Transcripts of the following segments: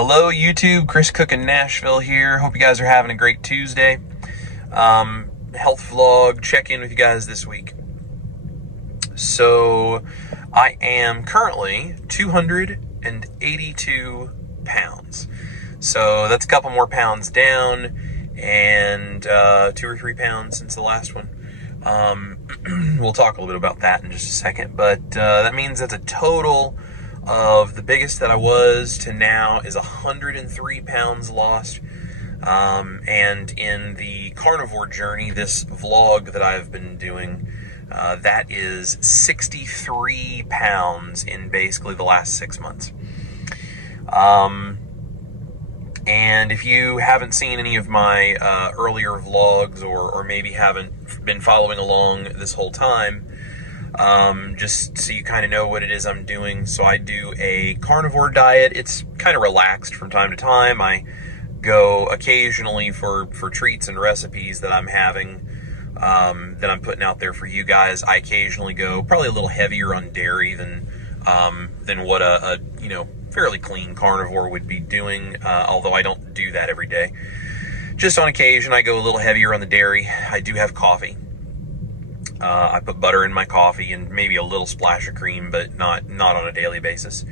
Hello YouTube, Chris Cook in Nashville here. Hope you guys are having a great Tuesday. Health vlog, check in with you guys this week. So I am currently 282 pounds. So that's a couple more pounds down and 2 or 3 pounds since the last one. We'll talk a little bit about that in just a second, but that means that's a total of the biggest that I was to now is 103 pounds lost. And in the carnivore journey, this vlog that I've been doing, that is 63 pounds in basically the last 6 months. And if you haven't seen any of my earlier vlogs or maybe haven't been following along this whole time, just so you kind of know what it is I'm doing. So I do a carnivore diet. It's kind of relaxed from time to time. I go occasionally for treats and recipes that I'm having, that I'm putting out there for you guys. I occasionally go probably a little heavier on dairy than what a fairly clean carnivore would be doing, although I don't do that every day. Just on occasion, I go a little heavier on the dairy. I do have coffee. I put butter in my coffee and maybe a little splash of cream, but not on a daily basis.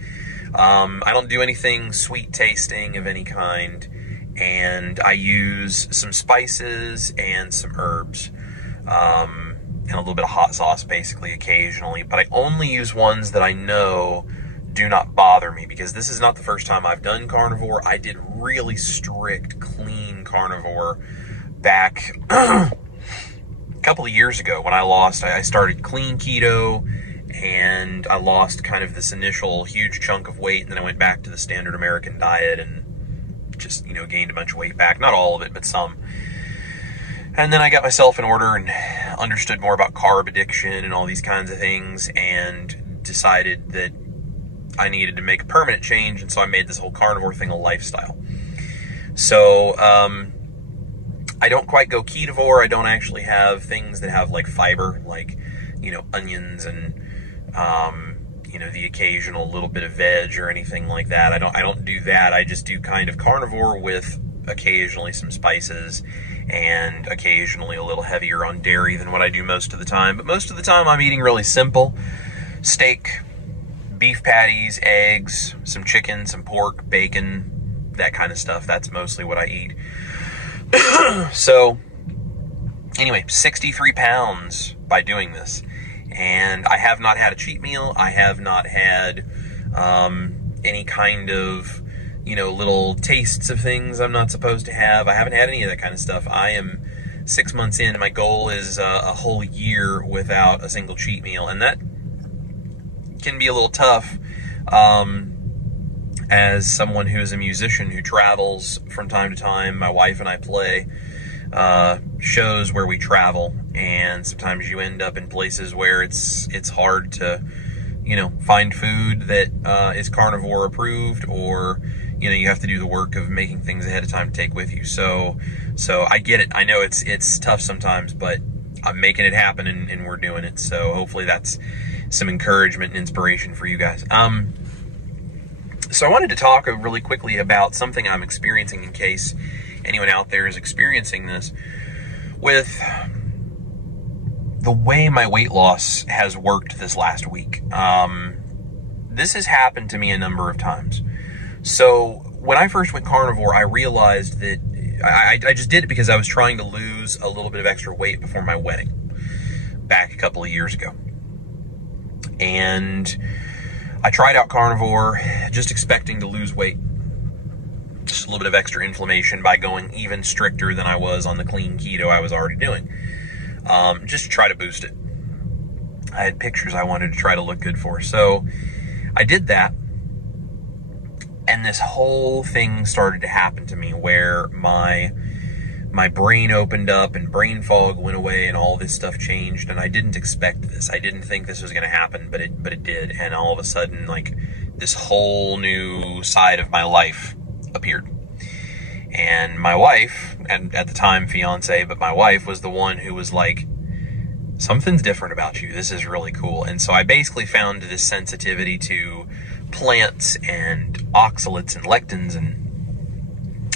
I don't do anything sweet tasting of any kind, and I use some spices and some herbs, and a little bit of hot sauce basically occasionally, but I only use ones that I know do not bother me, because this is not the first time I've done carnivore. I did really strict, clean carnivore back a couple of years ago when I started clean keto, and I lost kind of this initial huge chunk of weight, and then I went back to the standard American diet and just, gained a bunch of weight back. Not all of it, but some. And then I got myself in order and understood more about carb addiction and all these kinds of things, and decided that I needed to make a permanent change, and so I made this whole carnivore thing a lifestyle. So, I don't quite go ketovore. I don't actually have things that have like fiber, like, onions and, the occasional little bit of veg or anything like that. I don't do that. I just do kind of carnivore with occasionally some spices and occasionally a little heavier on dairy than what I do most of the time. But most of the time I'm eating really simple: steak, beef patties, eggs, some chicken, some pork, bacon, that kind of stuff. That's mostly what I eat. So anyway, 63 pounds by doing this. And I have not had a cheat meal. I have not had any kind of, little tastes of things I'm not supposed to have. I haven't had any of that kind of stuff. I am 6 months in, and my goal is a whole year without a single cheat meal. And that can be a little tough as someone who is a musician who travels from time to time. My wife and I play shows where we travel, and sometimes you end up in places where it's hard to find food that is carnivore approved, or you have to do the work of making things ahead of time to take with you. So I get it. I know it's tough sometimes, but I'm making it happen, and we're doing it. So hopefully that's some encouragement and inspiration for you guys. So I wanted to talk really quickly about something I'm experiencing, in case anyone out there is experiencing this, with the way my weight loss has worked this last week. This has happened to me a number of times. So when I first went carnivore, I realized that I just did it because I was trying to lose a little bit of extra weight before my wedding back a couple of years ago. And I tried out carnivore just expecting to lose weight. Just a little bit of extra inflammation by going even stricter than I was on the clean keto I was already doing. Just to try to boost it. I had pictures I wanted to try to look good for. So I did that. And this whole thing started to happen to me where my brain opened up and brain fog went away and all this stuff changed, and I didn't expect this. I didn't think this was going to happen, but it did. And all of a sudden, like, this whole new side of my life appeared. And my wife, and at the time fiance, but my wife was the one who was like, something's different about you. This is really cool. And so I basically found this sensitivity to plants and oxalates and lectins and,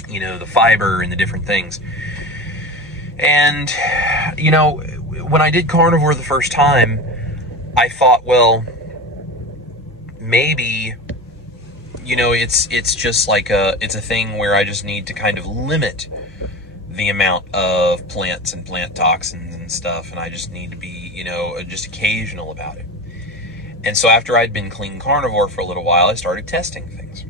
the fiber and the different things. And, when I did carnivore the first time, I thought, well, maybe, it's just like it's a thing where I just need to kind of limit the amount of plants and plant toxins and stuff, and I just need to be, just occasional about it. And so after I'd been clean carnivore for a little while, I started testing things.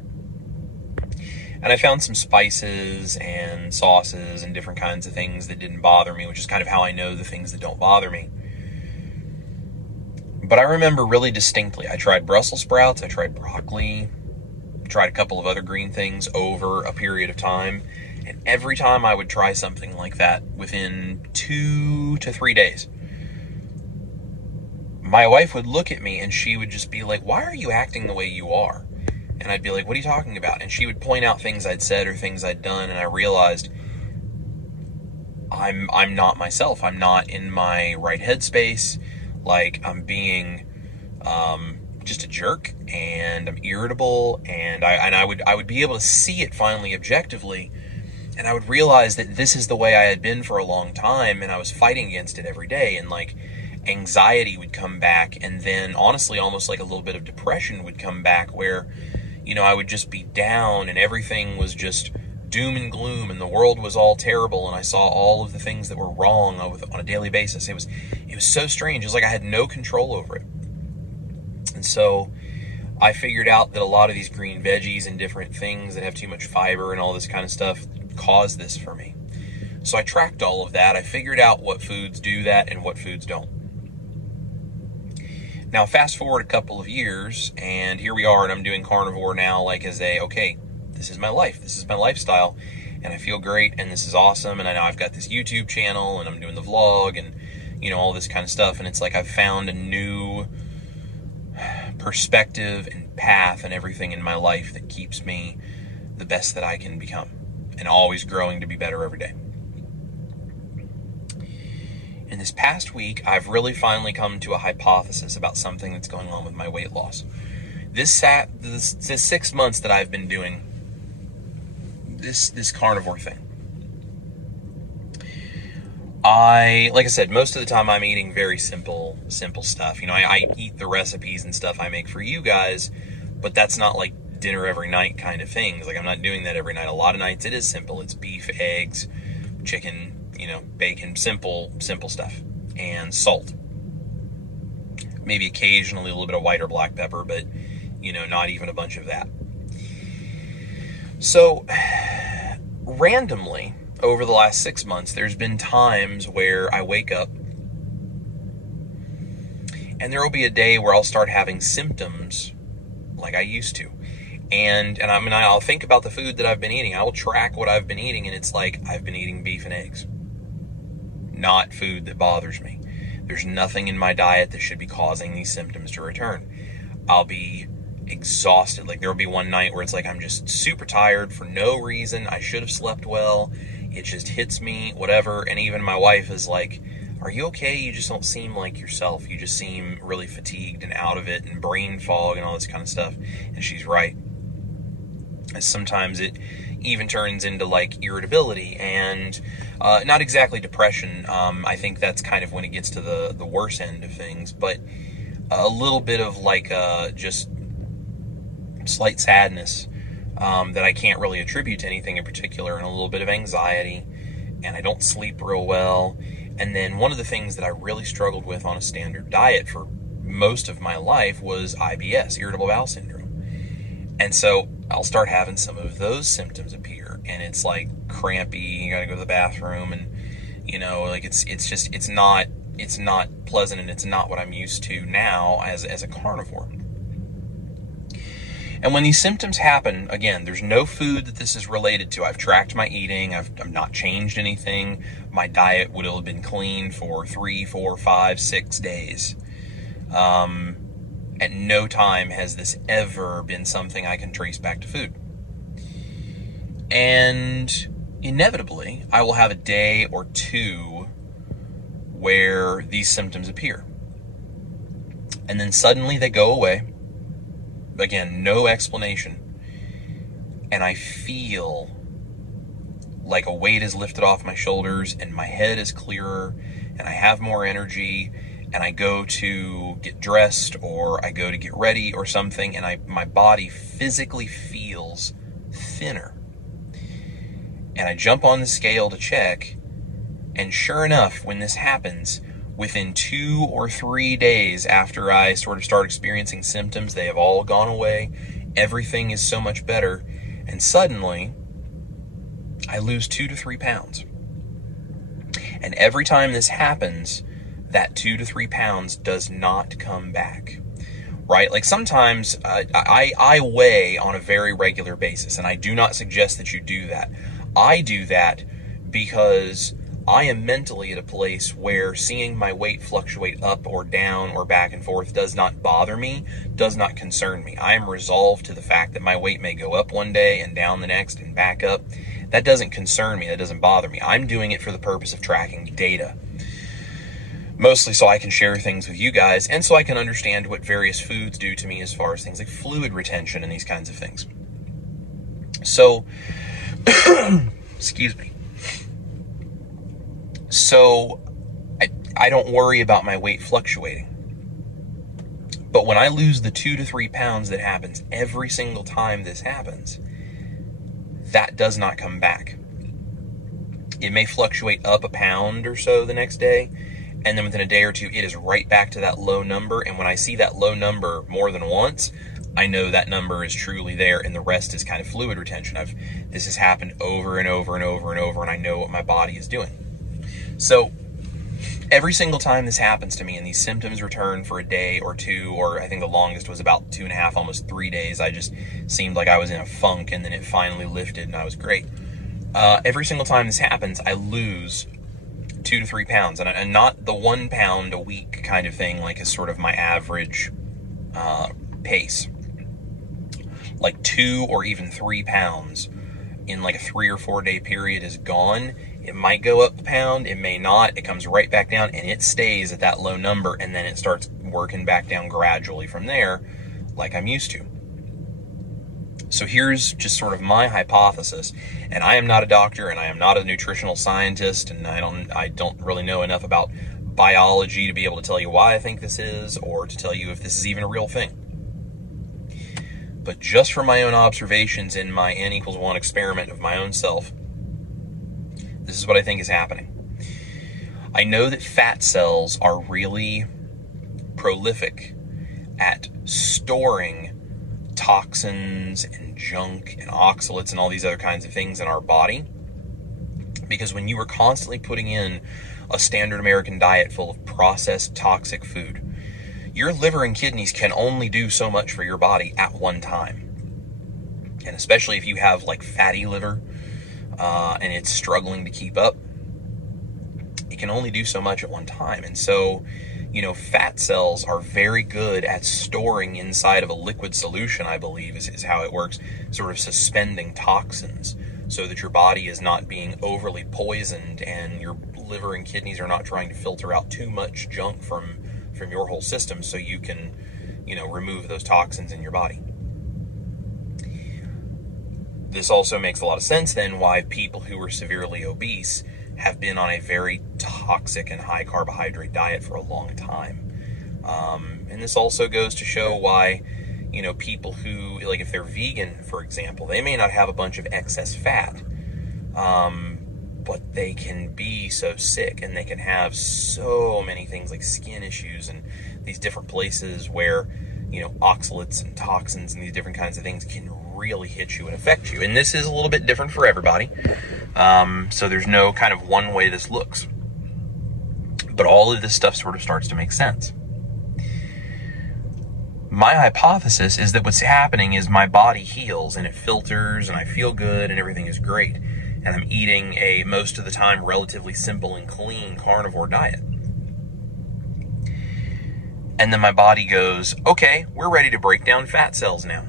And I found some spices and sauces and different kinds of things that didn't bother me, which is kind of how I know the things that don't bother me. But I remember really distinctly, I tried Brussels sprouts, I tried broccoli, tried a couple of other green things over a period of time. And every time I would try something like that, within 2 to 3 days, my wife would look at me and she would just be like, "Why are you acting the way you are?" And I'd be like, "What are you talking about?" And she would point out things I'd said or things I'd done, and I realized I'm not myself. I'm not in my right headspace. Like, I'm being just a jerk, and I'm irritable, and I would be able to see it finally objectively, and I would realize that this is the way I had been for a long time, and I was fighting against it every day, and like anxiety would come back, and then honestly almost like a little bit of depression would come back, where I would just be down and everything was just doom and gloom and the world was all terrible, and I saw all of the things that were wrong on a daily basis. It was so strange. It was like I had no control over it. And so I figured out that a lot of these green veggies and different things that have too much fiber and all this kind of stuff cause this for me. So I tracked all of that. I figured out what foods do that and what foods don't. Now, fast forward a couple of years, and here we are, and I'm doing carnivore now, like okay, this is my life, this is my lifestyle, and I feel great, and this is awesome, and I know I've got this YouTube channel, and I'm doing the vlog, and, all this kind of stuff, and it's like I've found a new perspective and path and everything in my life that keeps me the best that I can become, and always growing to be better every day. In this past week, I've really finally come to a hypothesis about something that's going on with my weight loss. This 6 months that I've been doing this carnivore thing, like I said, most of the time I'm eating very simple stuff. I eat the recipes and stuff I make for you guys, but that's not like dinner every night kind of things. Like, I'm not doing that every night. A lot of nights it is simple. It's beef, eggs, chicken, bacon, simple stuff, and salt. Maybe occasionally a little bit of white or black pepper, but, not even a bunch of that. So, randomly, over the last 6 months, there's been times where I wake up, and there will be a day where I'll start having symptoms like I used to. And I'll think about the food that I've been eating. I will track what I've been eating, and it's like I've been eating beef and eggs. Not food that bothers me. There's nothing in my diet that should be causing these symptoms to return. I'll be exhausted. Like, there'll be one night where it's like I'm just super tired for no reason. I should have slept well. It just hits me, whatever. And even my wife is like, "Are you okay? You just don't seem like yourself. You just seem really fatigued and out of it and brain fog and all this kind of stuff." And she's right. Sometimes it even turns into like irritability and not exactly depression. I think that's kind of when it gets to the worse end of things, but a little bit of like just slight sadness that I can't really attribute to anything in particular, and a little bit of anxiety, and I don't sleep real well. And then one of the things that I really struggled with on a standard diet for most of my life was IBS, irritable bowel syndrome. And so I'll start having some of those symptoms appear, and it's like crampy, you gotta go to the bathroom, and like it's not pleasant, and it's not what I'm used to now as a carnivore. And when these symptoms happen, again, there's no food that this is related to. I've tracked my eating. I've not changed anything. My diet would have been clean for 3, 4, 5, 6 days. At no time has this ever been something I can trace back to food. And inevitably, I will have a day or two where these symptoms appear. And then suddenly they go away. again, no explanation. And I feel like a weight is lifted off my shoulders and my head is clearer and I have more energy, and I go to get dressed or I go to get ready or something, and my body physically feels thinner. And I jump on the scale to check, and sure enough, when this happens, within 2 or 3 days after I sort of start experiencing symptoms, they have all gone away. Everything is so much better. And suddenly, I lose 2 to 3 pounds. And every time this happens, that 2 to 3 pounds does not come back, right? Like sometimes I weigh on a very regular basis, and I do not suggest that you do that. I do that because I am mentally at a place where seeing my weight fluctuate up or down or back and forth does not bother me, does not concern me. I am resolved to the fact that my weight may go up one day and down the next and back up. That doesn't concern me. That doesn't bother me. I'm doing it for the purpose of tracking data. Mostly so I can share things with you guys and so I can understand what various foods do to me as far as things like fluid retention and these kinds of things. So, excuse me. So, I don't worry about my weight fluctuating. But when I lose the 2 to 3 pounds that happens every single time this happens, that does not come back. It may fluctuate up a pound or so the next day, and then within a day or two, it is right back to that low number. And when I see that low number more than once, I know that number is truly there, and the rest is kind of fluid retention. This has happened over and over and over and over, and I know what my body is doing. So every single time this happens to me and these symptoms return for a day or two, or I think the longest was about 2.5, almost 3 days, I just seemed like I was in a funk, and then it finally lifted and I was great. Every single time this happens, I lose 2 to 3 pounds, and not the 1 pound a week kind of thing, like is sort of my average pace. Like 2 or even 3 pounds in like a 3 or 4 day period is gone. It might go up a pound, it may not. It comes right back down, and it stays at that low number, and then it starts working back down gradually from there, like I'm used to. So here's just sort of my hypothesis, and I am not a doctor, and I am not a nutritional scientist, and I don't really know enough about biology to be able to tell you why I think this is, or to tell you if this is even a real thing. But just from my own observations in my N=1 experiment of my own self, this is what I think is happening. I know that fat cells are really prolific at storing toxins and junk and oxalates and all these other kinds of things in our body, because when you are constantly putting in a standard American diet full of processed toxic food, your liver and kidneys can only do so much for your body at one time. And especially if you have like fatty liver and it's struggling to keep up, it can only do so much at one time. And so, you know, fat cells are very good at storing inside of a liquid solution, I believe is how it works, sort of suspending toxins so that your body is not being overly poisoned and your liver and kidneys are not trying to filter out too much junk from your whole system so you can, you know, remove those toxins in your body. This also makes a lot of sense then why people who are severely obese have been on a very toxic and high carbohydrate diet for a long time. And this also goes to show why, you know, people who, like if they're vegan, for example, they may not have a bunch of excess fat, but they can be so sick and they can have so many things like skin issues and these different places where, you know, oxalates and toxins and these different kinds of things can really hit you and affect you. And this is a little bit different for everybody. So there's no kind of one way this looks. But all of this stuff sort of starts to make sense. My hypothesis is that what's happening is my body heals and it filters and I feel good and everything is great. And I'm eating a, most of the time, relatively simple and clean carnivore diet. And then my body goes, okay, we're ready to break down fat cells now.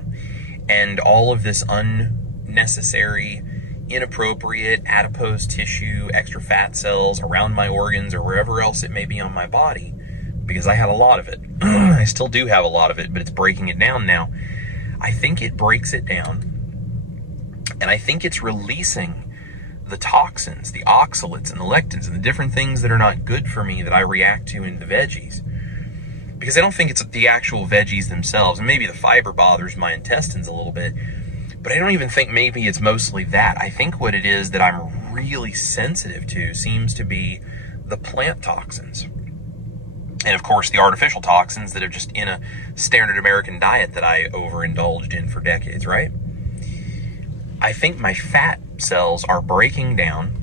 And all of this unnecessary, inappropriate adipose tissue, extra fat cells around my organs or wherever else it may be on my body, because I had a lot of it. I still do have a lot of it, but it's breaking it down now. I think it breaks it down, and I think it's releasing the toxins, the oxalates and the lectins and the different things that are not good for me that I react to in the veggies. Because I don't think it's the actual veggies themselves, and maybe the fiber bothers my intestines a little bit, but I don't even think maybe it's mostly that. I think what it is that I'm really sensitive to seems to be the plant toxins. And of course, the artificial toxins that are just in a standard American diet that I overindulged in for decades, right? I think my fat cells are breaking down,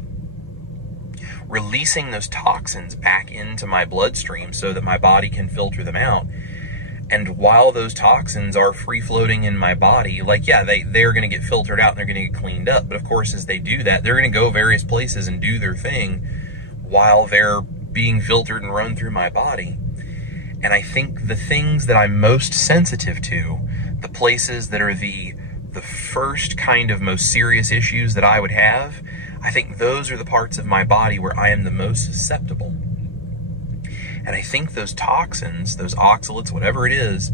releasing those toxins back into my bloodstream so that my body can filter them out. And while those toxins are free-floating in my body, like, yeah, they're going to get filtered out and they're going to get cleaned up. But of course, as they do that, they're going to go various places and do their thing while they're being filtered and run through my body. And I think the things that I'm most sensitive to, the places that are the first kind of most serious issues that I would have, I think those are the parts of my body where I am the most susceptible. And I think those toxins, those oxalates, whatever it is,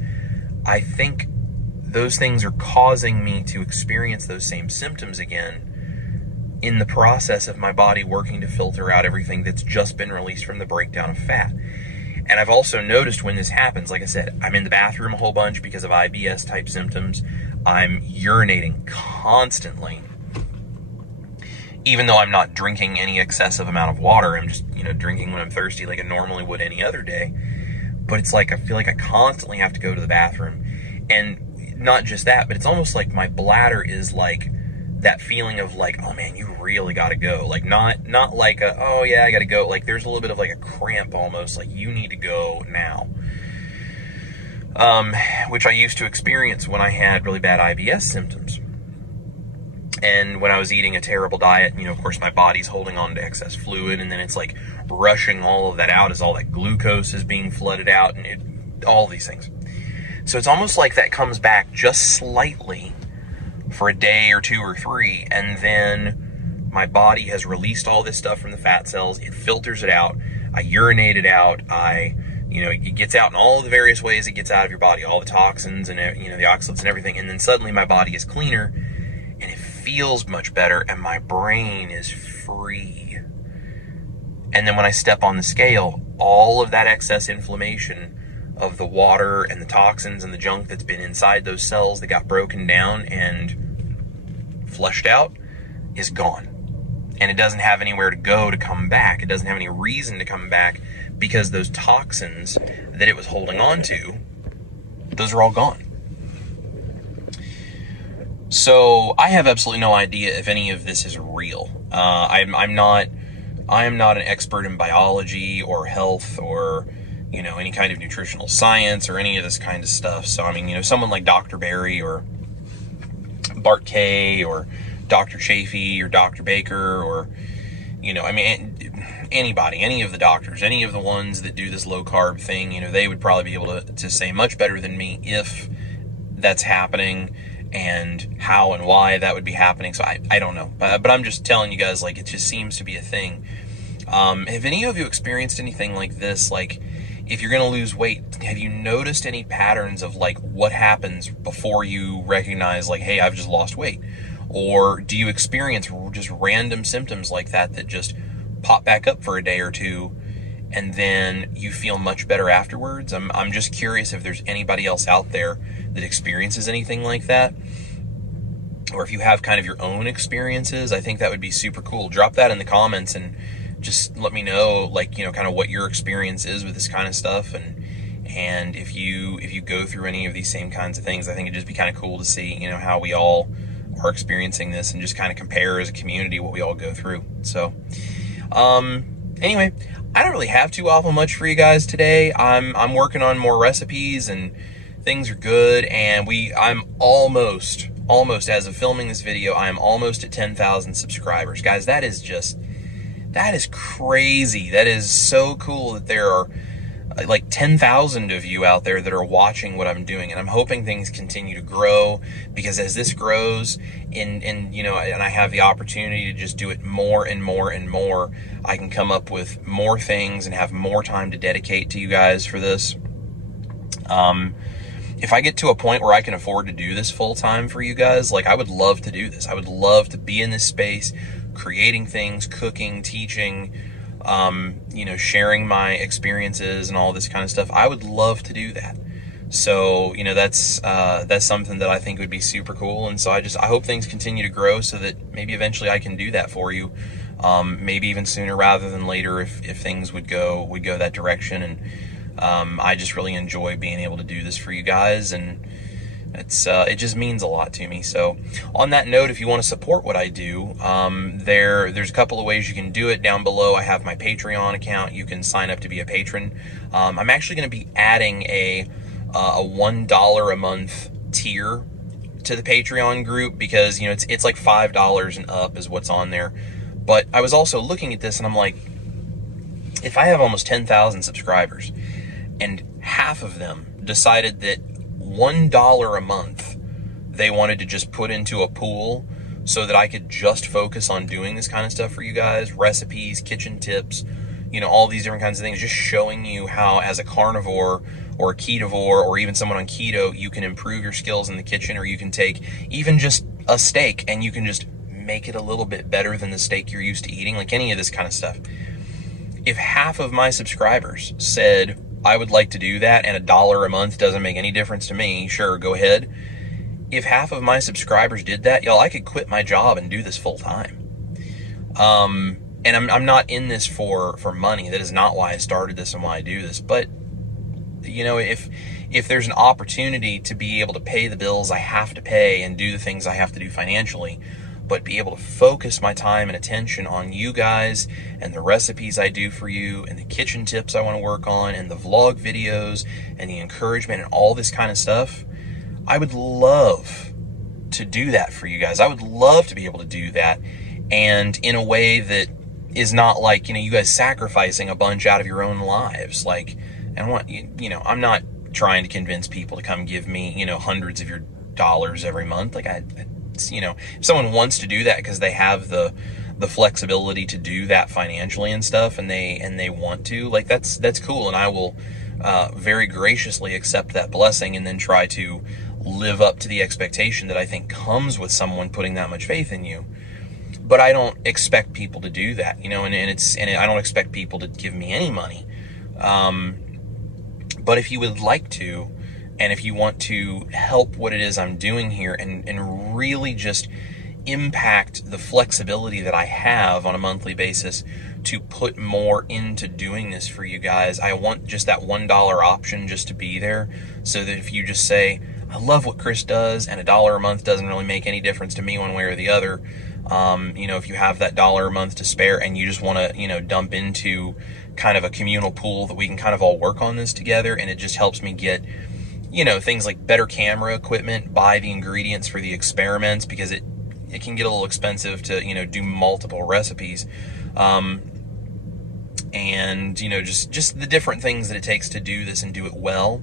I think those things are causing me to experience those same symptoms again in the process of my body working to filter out everything that's just been released from the breakdown of fat. And I've also noticed when this happens, like I said, I'm in the bathroom a whole bunch because of IBS type symptoms. I'm urinating constantly. Even though I'm not drinking any excessive amount of water, I'm just, drinking when I'm thirsty like I normally would any other day. But it's like, I feel like I constantly have to go to the bathroom. And not just that, but it's almost like my bladder is like that feeling of like, oh man, you really gotta go. Like not like a, oh yeah, I gotta go. Like there's a little bit of like a cramp almost, like you need to go now. Which I used to experience when I had really bad IBS symptoms. And when I was eating a terrible diet, of course my body's holding on to excess fluid, and then it's like rushing all of that out as all that glucose is being flooded out, and all these things. So it's almost like that comes back just slightly for a day or two or three, and then my body has released all this stuff from the fat cells, it filters it out, I urinate it out, it gets out in all of the various ways it gets out of your body, all the toxins and, the oxalates and everything, and then suddenly my body is cleaner, and it feels much better, and my brain is free. And then when I step on the scale, all of that excess inflammation of the water and the toxins and the junk that's been inside those cells that got broken down and flushed out is gone. And it doesn't have anywhere to go to come back. It doesn't have any reason to come back because those toxins that it was holding on to, those are all gone. So I have absolutely no idea if any of this is real. I am not an expert in biology or health or, any kind of nutritional science or any of this kind of stuff. So, someone like Dr. Berry or Bart Kay or Dr. Chafee or Dr. Baker or, anybody, any of the doctors, any of the ones that do this low carb thing, they would probably be able to say much better than me if that's happening and how and why that would be happening. So I don't know, but I'm just telling you guys, like, it just seems to be a thing. Have any of you experienced anything like this? Like, if you're going to lose weight, have you noticed any patterns of like what happens before you recognize like, hey, I've just lost weight? Or do you experience just random symptoms like that just pop back up for a day or two and then you feel much better afterwards? I'm just curious if there's anybody else out there that experiences anything like that, or if you have kind of your own experiences. I think that would be super cool. Drop that in the comments and just let me know, like, kind of what your experience is with this kind of stuff, and if you go through any of these same kinds of things. I think it'd just be kind of cool to see, how we all are experiencing this and just kind of compare as a community what we all go through. So, anyway, I don't really have too awful much for you guys today. I'm working on more recipes and things are good, and I'm almost, as of filming this video, I'm almost at 10,000 subscribers. Guys, that is crazy. That is so cool that there are like 10,000 of you out there that are watching what I'm doing, and I'm hoping things continue to grow, because as this grows and I have the opportunity to just do it more and more and more, I can come up with more things and have more time to dedicate to you guys for this. if I get to a point where I can afford to do this full time for you guys, like, I would love to do this. I would love to be in this space, creating things, cooking, teaching, you know, sharing my experiences and all this kind of stuff. I would love to do that. So, you know, that's something that I think would be super cool. And so I hope things continue to grow so that maybe eventually I can do that for you. Maybe even sooner rather than later if things would go that direction. And I just really enjoy being able to do this for you guys, and it just means a lot to me. So on that note, if you want to support what I do, there's a couple of ways you can do it. Down below, I have my Patreon account. You can sign up to be a patron. I'm actually going to be adding a $1 a month tier to the Patreon group, because, you know, it's like $5 and up is what's on there. But I was also looking at this and I'm like, if I have almost 10,000 subscribers and half of them decided that $1 a month they wanted to just put into a pool so that I could just focus on doing this kind of stuff for you guys, recipes, kitchen tips, you know, all these different kinds of things, just showing you how, as a carnivore or a ketovore or even someone on keto, you can improve your skills in the kitchen, or you can take even just a steak and you can just make it a little bit better than the steak you're used to eating, like any of this kind of stuff. If half of my subscribers said, I would like to do that, and $1 a month doesn't make any difference to me, sure, go ahead. If half of my subscribers did that, y'all, I could quit my job and do this full time. And I'm not in this for money. That is not why I started this and why I do this. But, you know, if there's an opportunity to be able to pay the bills I have to pay and do the things I have to do financially, but be able to focus my time and attention on you guys and the recipes I do for you and the kitchen tips I want to work on and the vlog videos and the encouragement and all this kind of stuff, I would love to do that for you guys. I would love to be able to do that, and in a way that is not like, you know, you guys sacrificing a bunch out of your own lives. Like, and what, you know, I'm not trying to convince people to come give me, you know, hundreds of your dollars every month. Like, you know, if someone wants to do that because they have the flexibility to do that financially and stuff, and they want to, like, that's cool, and I will very graciously accept that blessing and then try to live up to the expectation that I think comes with someone putting that much faith in you. But I don't expect people to do that, you know, and I don't expect people to give me any money. But if you would like to, and if you want to help what it is I'm doing here and really just impact the flexibility that I have on a monthly basis to put more into doing this for you guys, I want just that $1 option just to be there, so that if you just say, I love what Chris does, and $1 a month doesn't really make any difference to me one way or the other, you know, if you have that $1 a month to spare and you just want to, you know, dump into kind of a communal pool that we can kind of all work on this together, and it just helps me get, you know, things like better camera equipment, buy the ingredients for the experiments, because it can get a little expensive to, you know, do multiple recipes. And, you know, just the different things that it takes to do this and do it well.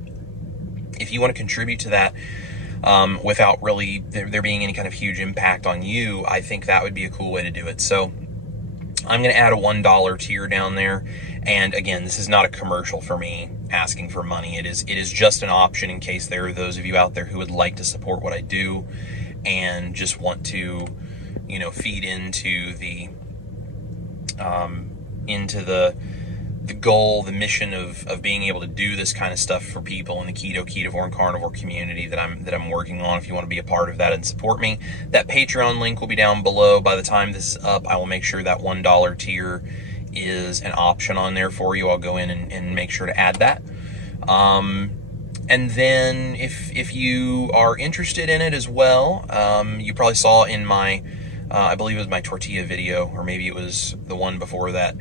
If you want to contribute to that, without really there being any kind of huge impact on you, I think that would be a cool way to do it. So I'm going to add a $1 tier down there. And again, this is not a commercial for me asking for money. It is just an option in case there are those of you out there who would like to support what I do and just want to, you know, feed into the goal, the mission of being able to do this kind of stuff for people in the keto, ketovore, and carnivore community that I'm working on. If you want to be a part of that and support me, that Patreon link will be down below. By the time this is up, I will make sure that $1 tier is an option on there for you. I'll go in and make sure to add that. And then if you are interested in it as well, you probably saw in my, I believe it was my tortilla video, or maybe it was the one before that.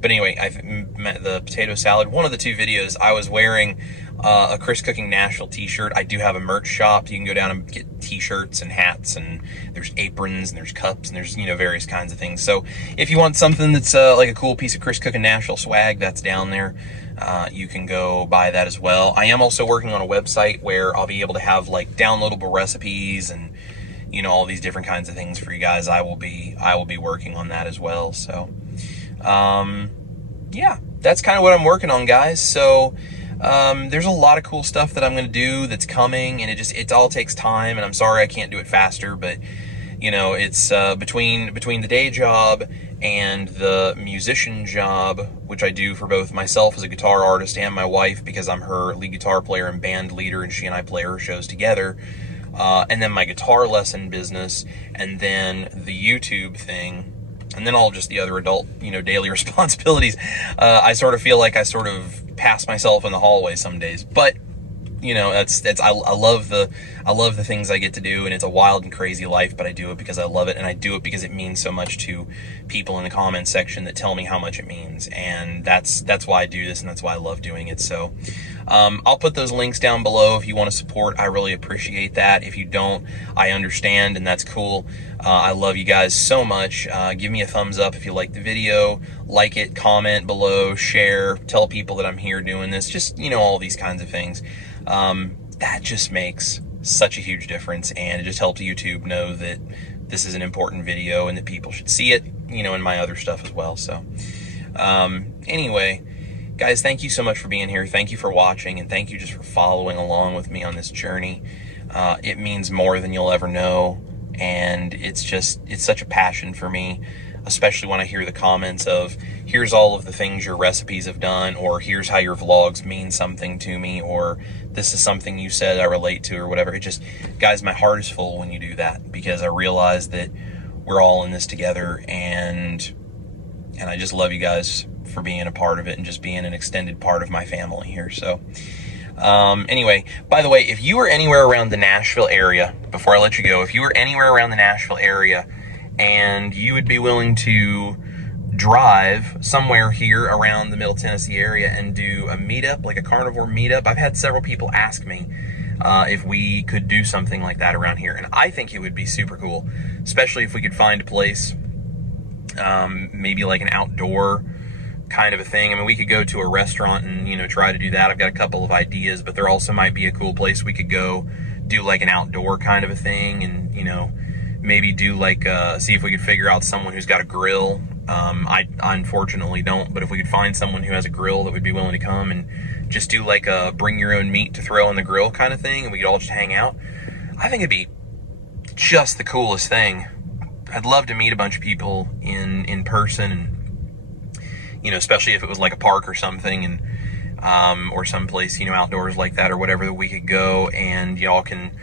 But anyway, the potato salad, one of the two videos, I was wearing a Chris Cooking Nashville t-shirt. I do have a merch shop. You can go down and get t-shirts and hats, and there's aprons, and there's cups, and there's, you know, various kinds of things. So if you want something that's like a cool piece of Chris Cooking Nashville swag, that's down there. You can go buy that as well. I am also working on a website where I'll be able to have like downloadable recipes and, you know, all these different kinds of things for you guys. I will be working on that as well. So yeah, that's kind of what I'm working on, guys. So There's a lot of cool stuff that I'm going to do that's coming, and it all takes time, and I'm sorry I can't do it faster, but you know, it's between the day job and the musician job, which I do for both myself as a guitar artist and my wife, because I'm her lead guitar player and band leader, and she and I play her shows together, and then my guitar lesson business, and then the YouTube thing, and then all just the other adult, you know, daily responsibilities. I sort of feel like I sort of pass myself in the hallway some days, but you know, I love the things I get to do, and it's a wild and crazy life, but I do it because I love it, and I do it because it means so much to people in the comment section that tell me how much it means, and that's why I do this, and that's why I love doing it. So I'll put those links down below if you want to support. I really appreciate that. If you don't, I understand, and that's cool. I love you guys so much. Give me a thumbs up if you like the video, like it, comment below, share, tell people that I'm here doing this, just, you know, all these kinds of things. That just makes such a huge difference, and it just helps YouTube know that this is an important video and that people should see it, you know, and my other stuff as well. So anyway, guys, thank you so much for being here. Thank you for watching, and thank you just for following along with me on this journey. It means more than you'll ever know, and it's such a passion for me, especially when I hear the comments of, here's all of the things your recipes have done, or here's how your vlogs mean something to me, or this is something you said I relate to, or whatever. It just, guys, my heart is full when you do that, because I realize that we're all in this together, and I just love you guys for being a part of it and just being an extended part of my family here. So anyway, by the way, if you were anywhere around the Nashville area, before I let you go, if you were anywhere around the Nashville area and you would be willing to drive somewhere here around the Middle Tennessee area and do a meetup, like a carnivore meetup, I've had several people ask me if we could do something like that around here, and I think it would be super cool, especially if we could find a place, maybe like an outdoor kind of a thing. I mean, we could go to a restaurant and, you know, try to do that. I've got a couple of ideas, but there also might be a cool place we could go do like an outdoor kind of a thing, and, you know, maybe do like, see if we could figure out someone who's got a grill. I unfortunately don't, but if we could find someone who has a grill that would be willing to come and just do like a bring your own meat to throw on the grill kind of thing, and we could all just hang out, I think it'd be just the coolest thing. I'd love to meet a bunch of people in person, and, you know, especially if it was like a park or something, and or someplace, you know, outdoors like that or whatever, that we could go, and y'all can,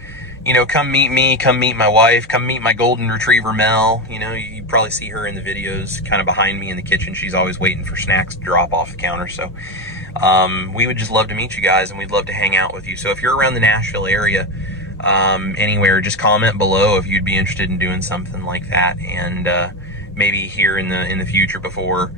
you know, come meet me, come meet my wife, come meet my golden retriever Mel. You know, you probably see her in the videos kind of behind me in the kitchen. She's always waiting for snacks to drop off the counter. So we would just love to meet you guys, and we'd love to hang out with you. So if you're around the Nashville area, anywhere, just comment below if you'd be interested in doing something like that. And maybe here in the future, before,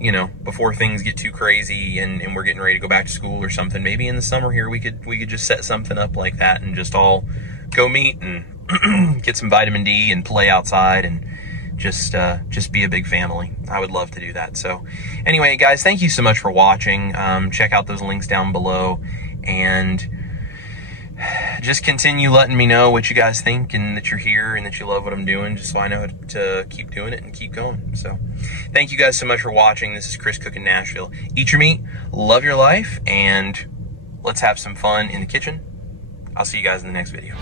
you know, before things get too crazy and we're getting ready to go back to school or something, maybe in the summer here we could just set something up like that and just all go meet and get some vitamin D and play outside and just be a big family. I would love to do that. So anyway, guys, thank you so much for watching. Check out those links down below, and just continue letting me know what you guys think, and that you're here and that you love what I'm doing, just so I know to keep doing it and keep going. So thank you guys so much for watching. This is Chris cooking Nashville. Eat your meat, love your life, and let's have some fun in the kitchen. I'll see you guys in the next video.